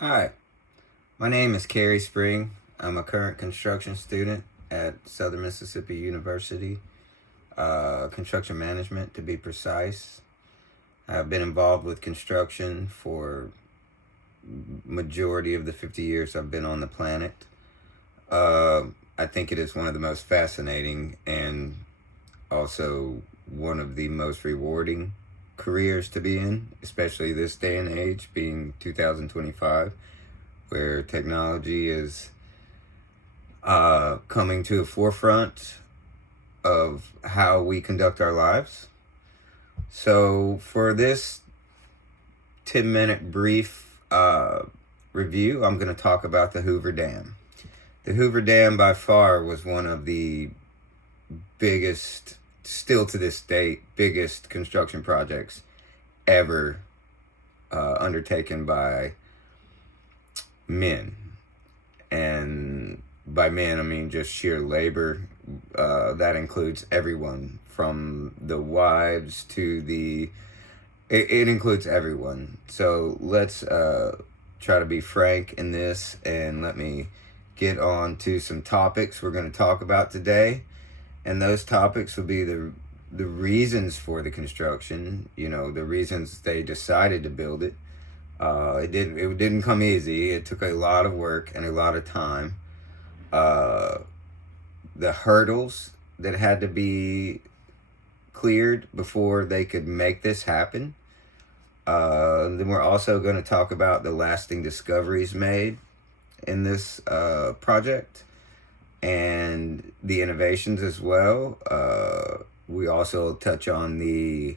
Hi, my name is Carey Spring. I'm a current construction student at Southern Mississippi University, construction management to be precise. I've been involved with construction for majority of the 50 years I've been on the planet. I think it is one of the most fascinating and also one of the most rewarding careers to be in, especially this day and age, being 2025, where technology is coming to the forefront of how we conduct our lives. So, for this 10-minute brief review, I'm going to talk about the Hoover Dam. The Hoover Dam, by far, was one of the biggest, still to this date, biggest construction projects ever undertaken by men. And by men, I mean just sheer labor. That includes everyone from the wives to the... It includes everyone. So let's try to be frank in this, and let me get on to some topics we're going to talk about today. And those topics will be the reasons for the construction, the reasons they decided to build it. It didn't come easy. It took a lot of work and a lot of time. The hurdles that had to be cleared before they could make this happen. Then we're also going to talk about the lasting discoveries made in this project and the innovations as well. We also touch on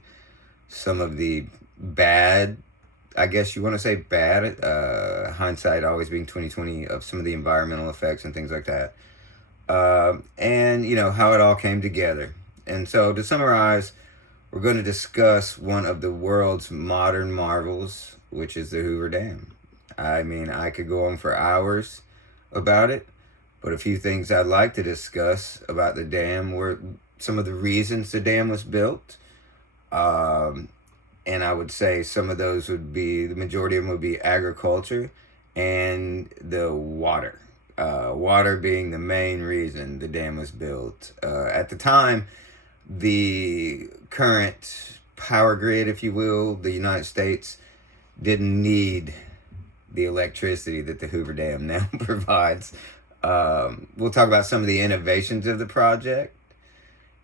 some of the bad, I guess you want to say bad, hindsight always being 2020, of some of the environmental effects and things like that. And how it all came together. And so, to summarize, we're going to discuss one of the world's modern marvels, which is the Hoover Dam. I mean, I could go on for hours about it, but a few things I'd like to discuss about the dam were some of the reasons the dam was built. And I would say some of those would be, the majority of them would be agriculture and the water. Water being the main reason the dam was built. At the time, the current power grid, if you will, the United States didn't need the electricity that the Hoover Dam now provides. We'll talk about some of the innovations of the project.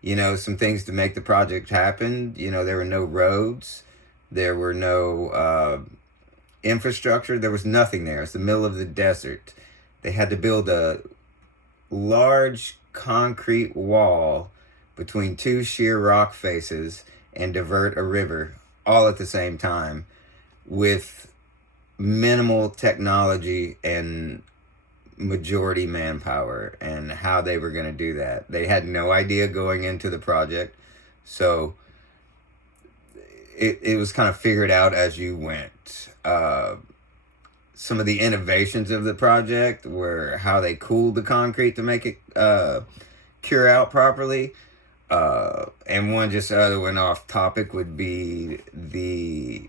Some things to make the project happen. There were no roads. There were no infrastructure. There was nothing there. It's the middle of the desert. They had to build a large concrete wall between two sheer rock faces and divert a river all at the same time with minimal technology and majority manpower, and how they were going to do that. They had no idea going into the project. So it was kind of figured out as you went. Some of the innovations of the project were how they cooled the concrete to make it cure out properly. And one just other one off topic would be the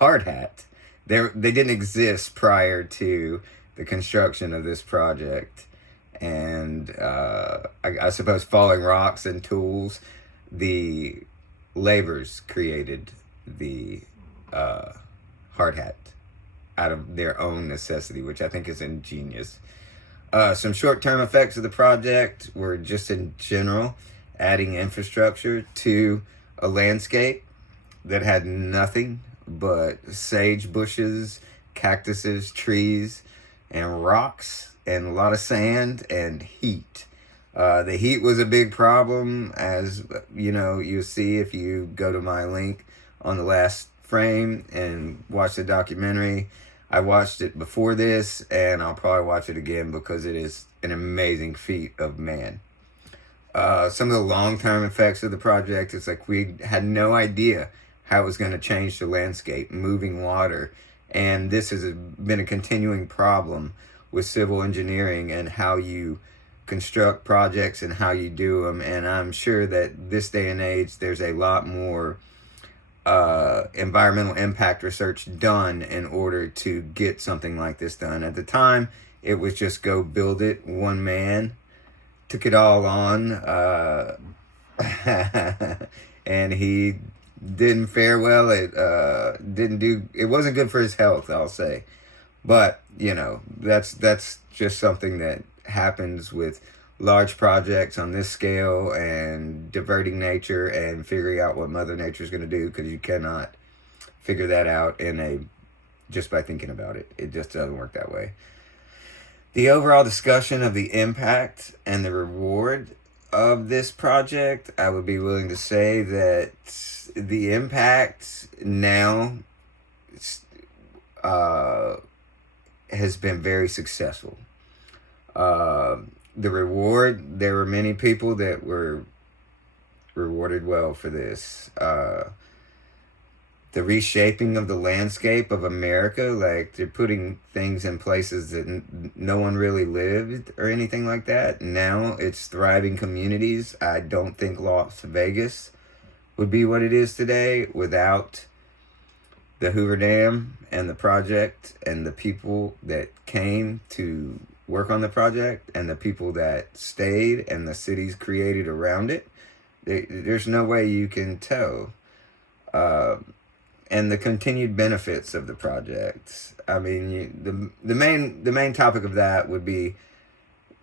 hard hat. They didn't exist prior to the construction of this project. And I suppose falling rocks and tools, the laborers created the hard hat out of their own necessity, which I think is ingenious. Some short-term effects of the project were just in general adding infrastructure to a landscape that had nothing but sage bushes, cactuses, trees, and rocks, and a lot of sand and heat. The heat was a big problem, as you'll see if you go to my link on the last frame and watch the documentary. I watched it before this, and I'll probably watch it again because it is an amazing feat of man. Some of the long-term effects of the project is like we had no idea how it was going to change the landscape, moving water. And this has been a continuing problem with civil engineering and how you construct projects and how you do them. And I'm sure that this day and age, there's a lot more environmental impact research done in order to get something like this done. At the time, it was just go build it. One man took it all on, and he didn't fare well. It wasn't good for his health, I'll say. But that's just something that happens with large projects on this scale, and diverting nature and figuring out what Mother Nature is going to do, because you cannot figure that out just by thinking about it. It just doesn't work that way. The overall discussion of the impact and the reward of this project, I would be willing to say that the impact now has been very successful. The reward, there were many people that were rewarded well for this. The reshaping of the landscape of America, like they're putting things in places that no one really lived or anything like that. Now it's thriving communities. I don't think Las Vegas would be what it is today without the Hoover Dam and the project and the people that came to work on the project and the people that stayed and the cities created around it. There's no way you can tell. And the continued benefits of the project. I mean, the main topic of that would be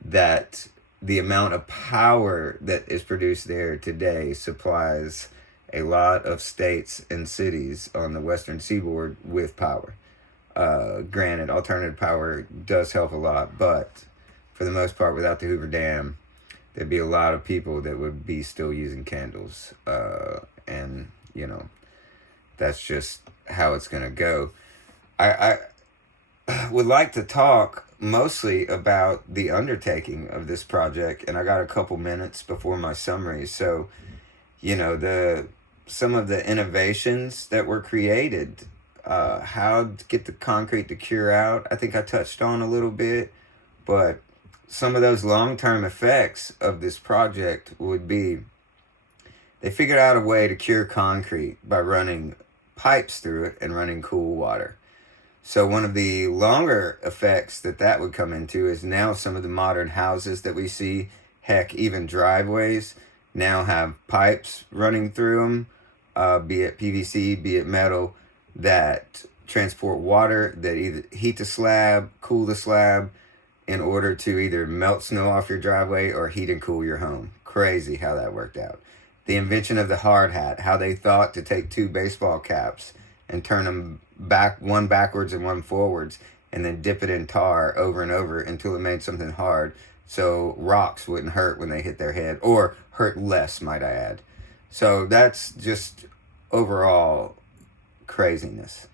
that the amount of power that is produced there today supplies a lot of states and cities on the western seaboard with power. Granted, alternative power does help a lot, but for the most part, without the Hoover Dam, there'd be a lot of people that would be still using candles. And, that's just how it's going to go. I would like to talk mostly about the undertaking of this project, and I got a couple minutes before my summary. So, some of the innovations that were created, how to get the concrete to cure out, I think I touched on a little bit, but some of those long-term effects of this project would be, they figured out a way to cure concrete by running pipes through it and running cool water. So one of the longer effects that would come into is now some of the modern houses that we see, heck, even driveways, now have pipes running through them, be it PVC, be it metal, that transport water, that either heat the slab, cool the slab, in order to either melt snow off your driveway or heat and cool your home. Crazy how that worked out. The invention of the hard hat, how they thought to take two baseball caps and turn them one backwards and one forwards, and then dip it in tar over and over until it made something hard, so rocks wouldn't hurt when they hit their head, or hurt less, might I add. So that's just overall craziness,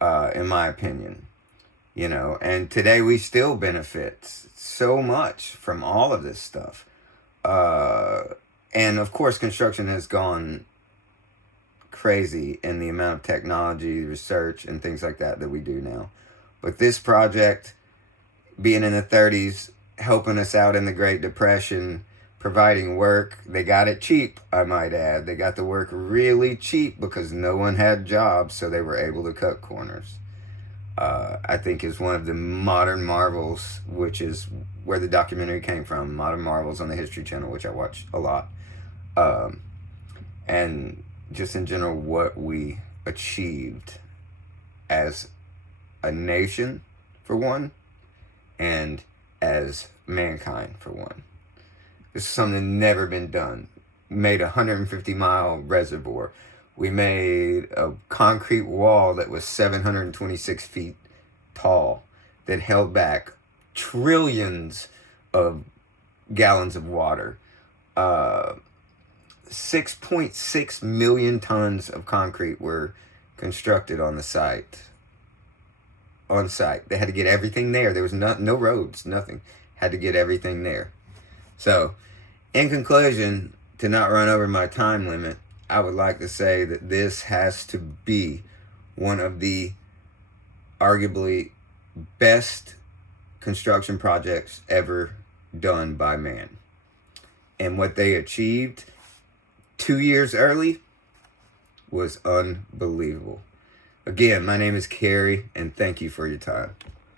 in my opinion. And today we still benefit so much from all of this stuff. And of course, construction has gone crazy in the amount of technology, research, and things like that we do now. But this project, being in the 30s, helping us out in the Great Depression, providing work, they got it cheap, I might add. They got the work really cheap because no one had jobs, so they were able to cut corners. I think is one of the modern marvels, which is where the documentary came from, Modern Marvels on the History Channel, which I watch a lot. And just in general, what we achieved as a nation, for one, and as mankind, for one. This is something never been done. Made a 150-mile reservoir. We made a concrete wall that was 726 feet tall that held back trillions of gallons of water. 6.6 million tons of concrete were constructed on the site. On site. They had to get everything there. There was no roads, nothing. Had to get everything there. So, in conclusion, to not run over my time limit, I would like to say that this has to be one of the arguably best construction projects ever done by man. And what they achieved 2 years early was unbelievable. Again, my name is Carrie, and thank you for your time.